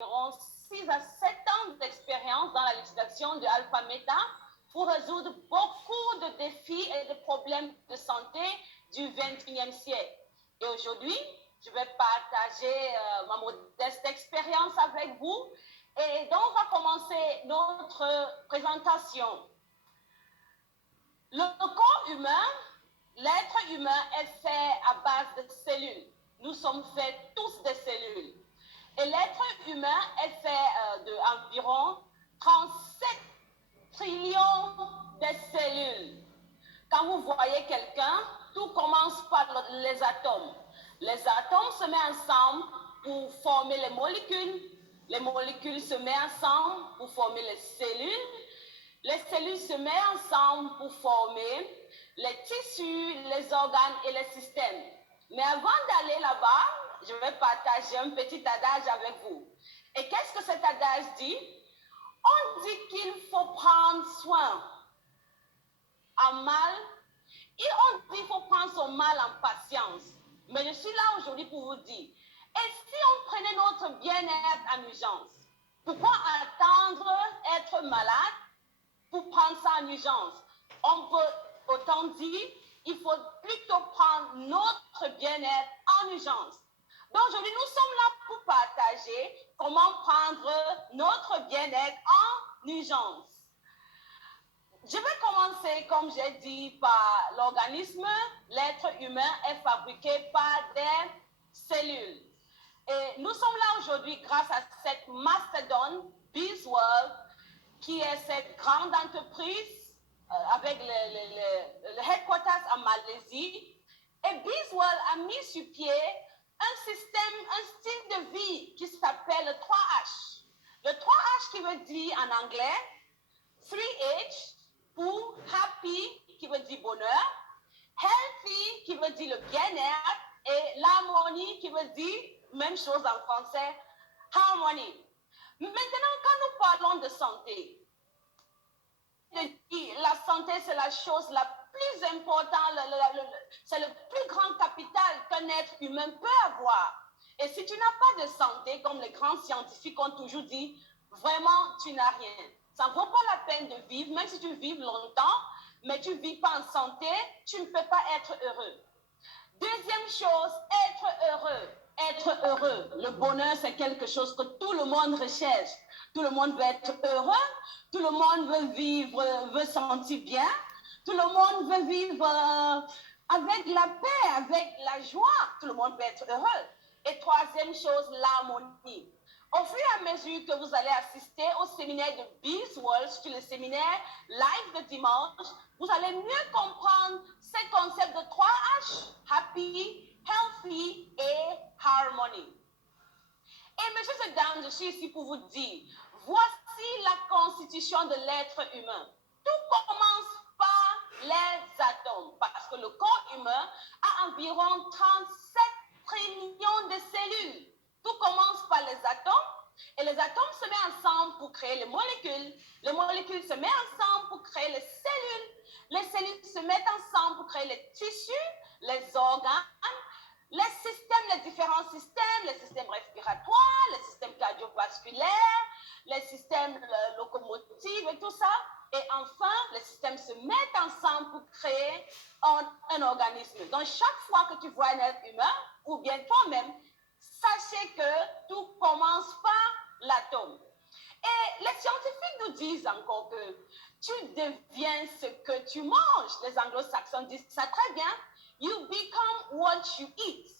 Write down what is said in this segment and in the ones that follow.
environ 6 à 7 ans d'expérience dans la législation de Alpha-Meta pour résoudre beaucoup de défis et de problèmes de santé du XXIe siècle. Et aujourd'hui, je vais partager ma modeste expérience avec vous. Et donc, on va commencer notre présentation. Le corps humain, l'être humain est fait à base de cellules. Nous sommes faits tous de cellules. Et l'être humain est fait d'environ 37 trillions de cellules. Quand vous voyez quelqu'un, tout commence par les atomes. Les atomes se mettent ensemble pour former les molécules. Les molécules se mettent ensemble pour former les cellules. Les cellules se mettent ensemble pour former les tissus, les organes et les systèmes. Mais avant d'aller là-bas, je vais partager un petit adage avec vous. Et qu'est-ce que cet adage dit? On dit qu'il faut prendre soin en mal, et on dit qu'il faut prendre son mal en patience. Mais je suis là aujourd'hui pour vous dire, et si on prenait notre bien-être en urgence? Pourquoi attendre être malade pour prendre ça en urgence? On peut autant dire, il faut plutôt prendre notre bien-être en urgence. Donc aujourd'hui, nous sommes là pour partager comment prendre notre bien-être en urgence. Je vais commencer, comme j'ai dit, par l'organisme. L'être humain est fabriqué par des cellules. Et nous sommes là aujourd'hui grâce à cette mastodonte, BizWorld, qui est cette grande entreprise avec le headquarters en Malaisie. Et BizWorld a mis sur pied un système, un style de vie qui s'appelle le 3H. Le 3H qui veut dire en anglais 3H pour happy qui veut dire bonheur, healthy qui veut dire le bien-être et l'harmonie qui veut dire même chose en français, harmonie. Maintenant, quand nous parlons de santé, la santé c'est la chose la plus importante, c'est le plus grand capital qu'un être humain peut avoir. Et si tu n'as pas de santé, comme les grands scientifiques ont toujours dit, vraiment tu n'as rien. Ça ne vaut pas la peine de vivre, même si tu vis longtemps, mais tu ne vis pas en santé, tu ne peux pas être heureux. Deuxième chose, être heureux. Être heureux. Le bonheur, c'est quelque chose que tout le monde recherche. Tout le monde veut être heureux. Tout le monde veut vivre, veut se sentir bien. Tout le monde veut vivre avec la paix, avec la joie. Tout le monde veut être heureux. Et troisième chose, l'harmonie. Au fur et à mesure que vous allez assister au séminaire de BizWorld, sur le séminaire live de dimanche, vous allez mieux comprendre ces concepts de 3H, happy, healthy et harmony. Et messieurs et dames, je suis ici pour vous dire, voici la constitution de l'être humain. Tout commence par les atomes, parce que le corps humain a environ 37 trillions de cellules. Tout commence par les atomes, et les atomes se mettent ensemble pour créer les molécules. Les molécules se mettent ensemble pour créer les cellules. Les cellules se mettent ensemble pour créer les tissus, les organes, les systèmes, les différents systèmes, les systèmes respiratoires, les systèmes cardiovasculaires, les systèmes locomotifs et tout ça. Et enfin, les systèmes se mettent ensemble pour créer un organisme. Donc, chaque fois que tu vois un être humain, ou bien toi-même, sachez que tout commence par l'atome. Et les scientifiques nous disent encore que tu deviens ce que tu manges. Les anglo-saxons disent ça très bien. You become what you eat.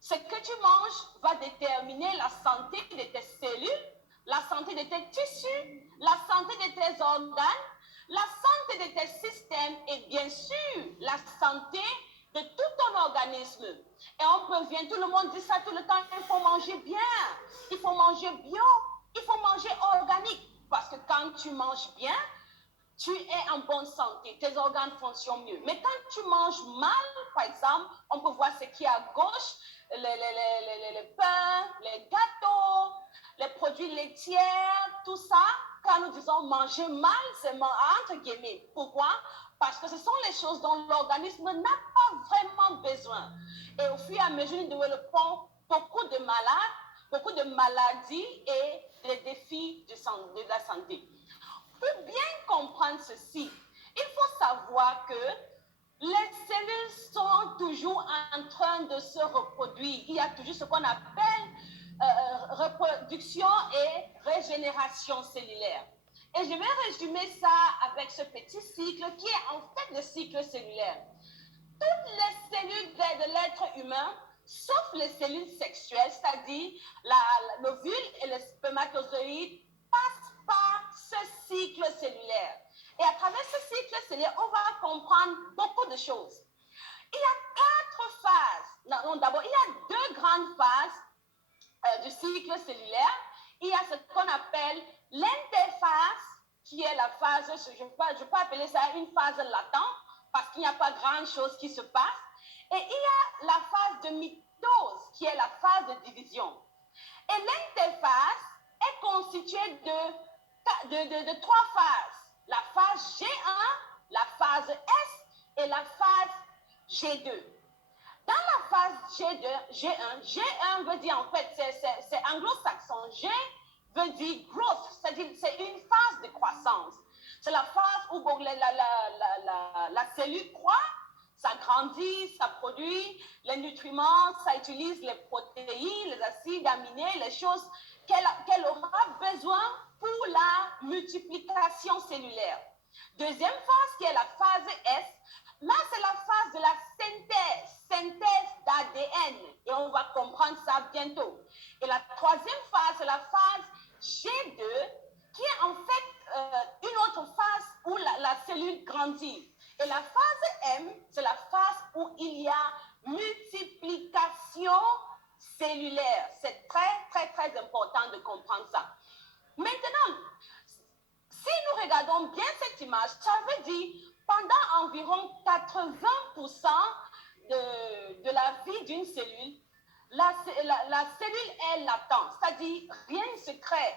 Ce que tu manges va déterminer la santé de tes cellules, la santé de tes tissus, la santé de tes organes, la santé de tes systèmes et bien sûr la santé de tout ton organisme. Et on revient, tout le monde dit ça tout le temps, il faut manger bien, il faut manger bio, il faut manger organique. Parce que quand tu manges bien, tu es en bonne santé, tes organes fonctionnent mieux. Mais quand tu manges mal, par exemple, on peut voir ce qui est à gauche, les pains, les gâteaux, les produits laitiers, tout ça. Quand nous disons manger mal, c'est entre guillemets. Pourquoi? Parce que ce sont les choses dont l'organisme n'a pas vraiment besoin. Et au fur et à mesure, nous développons beaucoup de malades, beaucoup de maladies et des défis de la santé. Pour bien comprendre ceci, il faut savoir que les cellules sont toujours en train de se reproduire. Il y a toujours ce qu'on appelle reproduction et régénération cellulaire. Et je vais résumer ça avec ce petit cycle qui est en fait le cycle cellulaire. Toutes les cellules de l'être humain, sauf les cellules sexuelles, c'est-à-dire l'ovule et le spermatozoïde, passent par ce cycle cellulaire. Et à travers ce cycle cellulaire, on va comprendre beaucoup de choses. Il y a 4 phases. Non, d'abord, il y a 2 grandes phases du cycle cellulaire. Il y a ce qu'on appelle l'interphase, qui est la phase, je peux appeler ça une phase latente, parce qu'il n'y a pas grand-chose qui se passe. Et il y a la phase de mitose, qui est la phase de division. Et l'interphase est constituée de 3 phases. La phase G1, la phase S et la phase G2. Dans la phase G1 veut dire en fait, c'est anglo-saxon. G veut dire growth, c'est-à-dire c'est une phase de croissance. C'est la phase où la cellule croît, ça grandit, ça produit les nutriments, ça utilise les protéines, les acides aminés, les choses qu'elle aura besoin pour la multiplication cellulaire. Deuxième phase qui est la phase S, là c'est la phase de la synthèse d'ADN et on va comprendre ça bientôt. Et la troisième phase, c'est la phase G2 qui est en fait une autre phase où la cellule grandit. Et la phase M, c'est la phase où il y a multiplication cellulaire. C'est très important de comprendre ça. Maintenant, si nous regardons bien cette image, ça veut dire pendant environ 80% de la vie d'une cellule, la cellule est latente, c'est-à-dire rien ne se crée.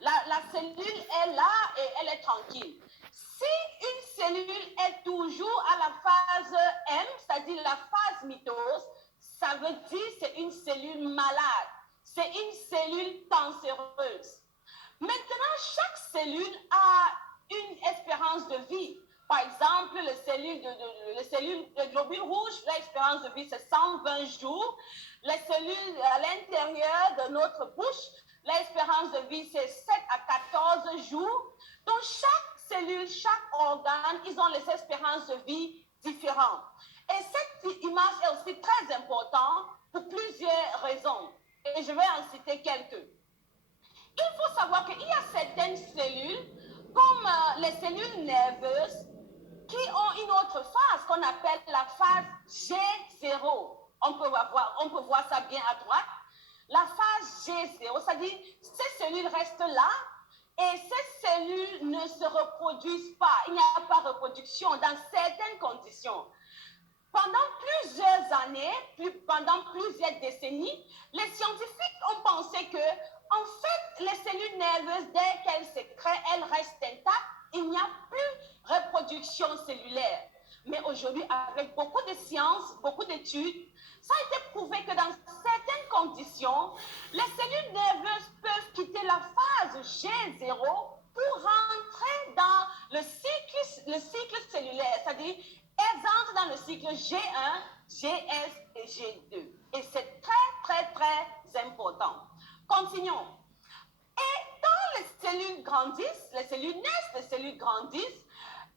La cellule est là et elle est tranquille. Si une cellule est toujours à la phase M, c'est-à-dire la phase mitose, ça veut dire que c'est une cellule malade, c'est une cellule cancéreuse. Maintenant, chaque cellule a une espérance de vie. Par exemple, les cellules de globules rouges, l'espérance de vie, c'est 120 jours. Les cellules à l'intérieur de notre bouche, l'espérance de vie, c'est 7 à 14 jours. Donc, chaque cellule, chaque organe, ils ont les espérances de vie différentes. Et cette image est aussi très importante pour plusieurs raisons. Et je vais en citer quelques. Il faut savoir qu'il y a certaines cellules, comme les cellules nerveuses, qui ont une autre phase qu'on appelle la phase G0. On peut voir ça bien à droite. La phase G0, c'est-à-dire ces cellules restent là et ces cellules ne se reproduisent pas. Il n'y a pas de reproduction dans certaines conditions. Pendant plusieurs années, pendant plusieurs décennies, les scientifiques ont pensé que, en fait, les cellules nerveuses, dès qu'elles se créent, elles restent intactes. Il n'y a plus de reproduction cellulaire. Mais aujourd'hui, avec beaucoup de sciences, beaucoup d'études, ça a été prouvé que dans certaines conditions, les cellules nerveuses peuvent quitter la phase G0 pour rentrer dans le cycle cellulaire, c'est-à-dire elles entrent dans le cycle G1, GS et G2. Et c'est très important. Continuons. Et quand les cellules grandissent, les cellules naissent, les cellules grandissent,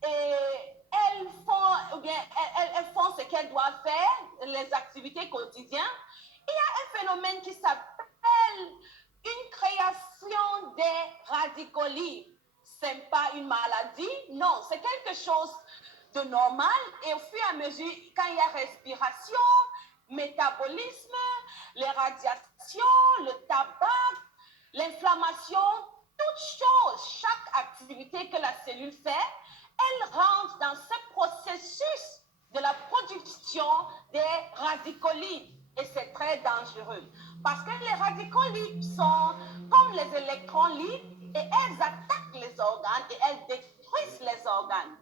et elles font ce qu'elles doivent faire, les activités quotidiennes. Il y a un phénomène qui s'appelle une création des radicaux libres. Ce n'est pas une maladie, non, c'est quelque chose de normal. Et au fur et à mesure, quand il y a respiration, métabolisme, les radiations, le tabac, l'inflammation, toute chose, chaque activité que la cellule fait, elle rentre dans ce processus de la production des radicaux libres. Et c'est très dangereux. Parce que les radicaux libres sont comme les électrons libres et elles attaquent les organes et elles détruisent les organes.